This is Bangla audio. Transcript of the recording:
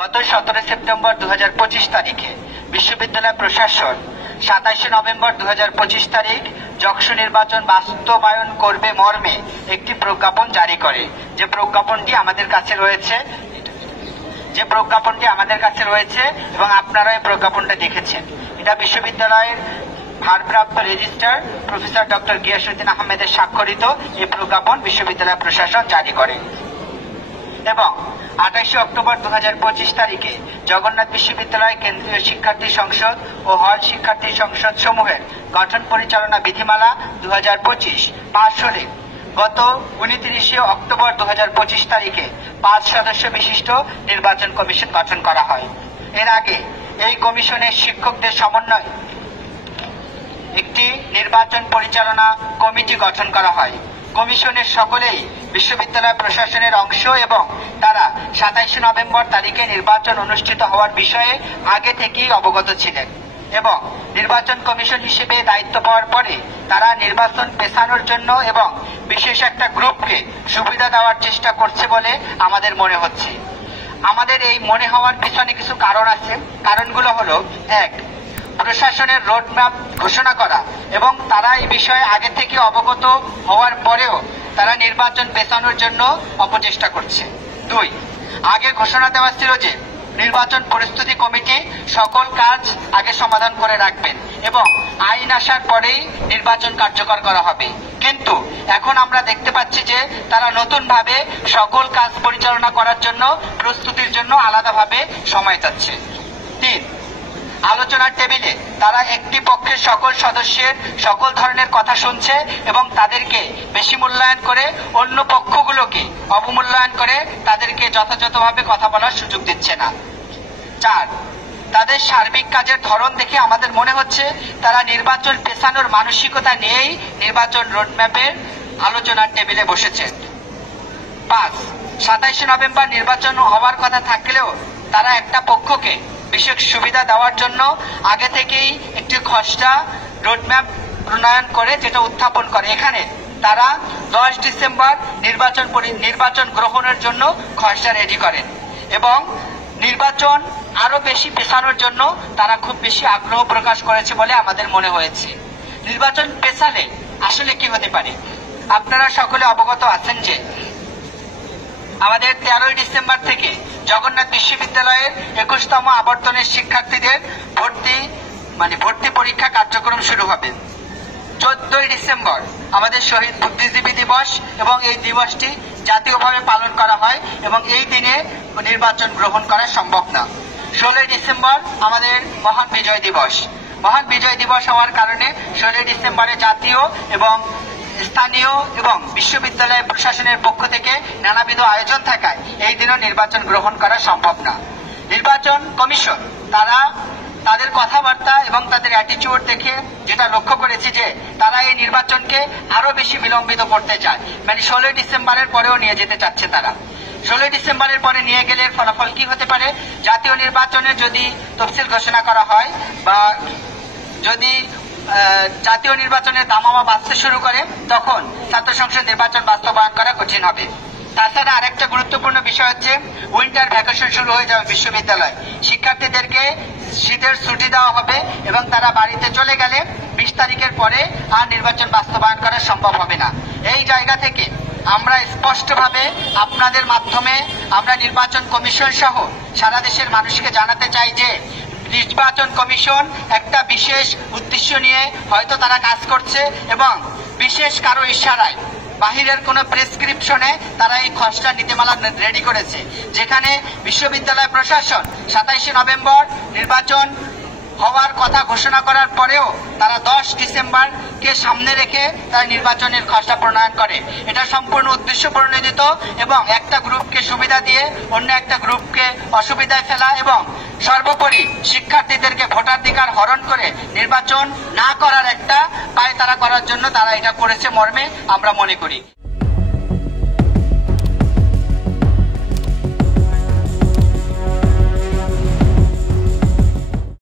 গত 17 সেপ্টেম্বর 2025 তারিখে বিশ্ববিদ্যালয় প্রশাসন 27 নভেম্বর 2025 তারিখ যক্ষ নির্বাচন বাস্তবায়ন করবে মর্মে একটি প্রজ্ঞাপন জারি করে। যে প্রজ্ঞাপনটি আমাদের কাছে রয়েছে এবং আপনারা এই প্রজ্ঞাপনটা দেখেছেন। এটা বিশ্ববিদ্যালয়ের ভারপ্রাপ্ত রেজিস্ট্রার প্রফেসর ডক্টর গিয়াসউদ্দিন আহমেদের স্বাক্ষরিত এই প্রজ্ঞাপন বিশ্ববিদ্যালয় প্রশাসন জারি করে এবং 28 অক্টোবর 2025 তারিখে জগন্নাথ বিশ্ববিদ্যালয় কেন্দ্রীয় শিক্ষার্থী সংসদ ও হল শিক্ষার্থী সংসদ সমূহের গঠন পরিচালনা বিধিমালা 2025 পাশ হলে গত 29 অক্টোবর 2025 তারিখে 5 সদস্য বিশিষ্ট নির্বাচন কমিশন গঠন করা হয়। এর আগে এই কমিশনের শিক্ষকদের সমন্বয়ে একটি নির্বাচন পরিচালনা কমিটি গঠন করা হয়। কমিশনের সকলেই বিশ্ববিদ্যালয় প্রশাসনের অংশ এবং তারা 27 নভেম্বর তারিখে নির্বাচন অনুষ্ঠিত হওয়ার বিষয়ে আগে থেকেই অবগত ছিলেন এবং নির্বাচন কমিশন হিসেবে দায়িত্ব পাওয়ার পরে তারা নির্বাচন পেছানোর জন্য এবং বিশেষ একটা গ্রুপকে সুবিধা দেওয়ার চেষ্টা করছে বলে আমাদের মনে হচ্ছে। আমাদের এই মনে হওয়ার পিছনে কিছু কারণ আছে। কারণগুলো হলো, এক, প্রশাসনের রোডম্যাপ ঘোষণা করা এবং তারা এই বিষয়ে আগে থেকে অবগত হওয়ার পরেও তারা নির্বাচন পেছানোর জন্য অপচেষ্টা করছে। 2, আগে ঘোষণা দেওয়া ছিল যে নির্বাচন প্রস্তুতি কমিটি সকল কাজ আগে সমাধান করে রাখবেন এবং আইন আসার পরেই নির্বাচন কার্যকর করা হবে, কিন্তু এখন আমরা দেখতে পাচ্ছি যে তারা নতুনভাবে সকল কাজ পরিচালনা করার জন্য প্রস্তুতির জন্য আলাদাভাবে সময় চাচ্ছে। 3, আলোচনার টেবিলে তারা একটি পক্ষের সকল সদস্যের সকল ধরনের কথা শুনছে এবং তাদেরকে বেশি মূল্যায়ন করে অন্য পক্ষগুলোকে অবমূল্যায়ন করে তাদেরকে যথাযথভাবে কথা বলার সুযোগ দিচ্ছে না। 4, তাদের সার্বিক কাজের ধরন দেখে আমাদের মনে হচ্ছে তারা নির্বাচন পেছানোর মানসিকতা নিয়েই নির্বাচন রোডম্যাপের আলোচনার টেবিলে বসেছে। 5, 27 নভেম্বর নির্বাচন হওয়ার কথা থাকলেও তারা একটা পক্ষকে বিশেষ সুবিধা দেওয়ার জন্য আগে থেকেই একটি খসড়া রোডম্যাপ প্রণয়ন করে যেটা উত্থাপন করে। এখানে তারা 10 ডিসেম্বর নির্বাচন গ্রহণের জন্য খসড়া রেডি করেন এবং নির্বাচন আরো বেশি পেছানোর জন্য তারা খুব বেশি আগ্রহ প্রকাশ করেছে বলে আমাদের মনে হয়েছে। নির্বাচন পেছালে আসলে কি হতে পারে? আপনারা সকলে অবগত আছেন যে আমাদের 13 ডিসেম্বর থেকে জগন্নাথ বিশ্ববিদ্যালয়ের 21তম আবর্তনের শিক্ষার্থীদের ভর্তি পরীক্ষা কার্যক্রম শুরু হবে। 14 ডিসেম্বর আমাদের শহীদ বুদ্ধিজীবী দিবস এবং এই দিবসটি জাতীয়ভাবে পালন করা হয় এবং এই দিনে নির্বাচন গ্রহণ করা সম্ভব না। 16 ডিসেম্বর আমাদের মহান বিজয় দিবস হওয়ার কারণে 16 ডিসেম্বরে জাতীয় এবং স্থানীয় এবং বিশ্ববিদ্যালয় প্রশাসনের পক্ষ থেকে নানাবিধ আয়োজন থাকায় এই দিনও নির্বাচন গ্রহণ করা সম্ভব না। নির্বাচন কমিশন তাদের কথাবার্তা এবং তাদের অ্যাটিটিউড দেখে যেটা লক্ষ্য করেছি যে তারা এই নির্বাচনকে আরো বেশি বিলম্বিত করতে চায়, 16 ডিসেম্বরের পরেও নিয়ে যেতে চাচ্ছে তারা। 16 ডিসেম্বরের পরে নিয়ে গেলে ফলাফল কি হতে পারে? জাতীয় নির্বাচনে যদি তফসিল ঘোষণা করা হয় বা যদি জাতীয় নির্বাচনের দামামা বাঁচতে শুরু করে তখন ছাত্র সংসদ নির্বাচন বাস্তবায়ন করা কঠিন হবে। তাছাড়া আরেকটা গুরুত্বপূর্ণ বিষয় হচ্ছে উইন্টার ভ্যাকেশন শুরু হয়ে যাবে বিশ্ববিদ্যালয়। শিক্ষার্থীদেরকে শীতের ছুটি দেওয়া হবে এবং তারা বাড়িতে চলে গেলে 20 তারিখের পরে আর নির্বাচন বাস্তবায়ন করা সম্ভব হবে না। এই জায়গা থেকে আমরা স্পষ্টভাবে আপনাদের মাধ্যমে আমরা নির্বাচন কমিশন সহ সারা দেশের মানুষকে জানাতে চাই যে নির্বাচন কমিশন একটা বিশেষ উদ্দেশ্য নিয়ে হয়তো তারা কাজ করছে এবং বিশেষ কারো ইশারায় বাহিরের কোন প্রেসক্রিপশনে তারা এই খসড়া নীতিমালা রেডি করেছে, যেখানে বিশ্ববিদ্যালয় প্রশাসন 27 নভেম্বর নির্বাচন হওয়ার কথা ঘোষণা করার পরেও তারা 10 ডিসেম্বরকে সামনে রেখে তারা নির্বাচনের খসড়া প্রণয়ন করে। এটা সম্পূর্ণ উদ্দেশ্য প্রণোদিত এবং একটা গ্রুপকে সুবিধা দিয়ে অন্য একটা গ্রুপকে অসুবিধায় ফেলা এবং সর্বোপরি শিক্ষার্থীদেরকে ভোটাধিকার হরণ করে নির্বাচন না করার একটা পায় তারা করার জন্য তারা এটা করেছে মর্মে আমরা মনে করি।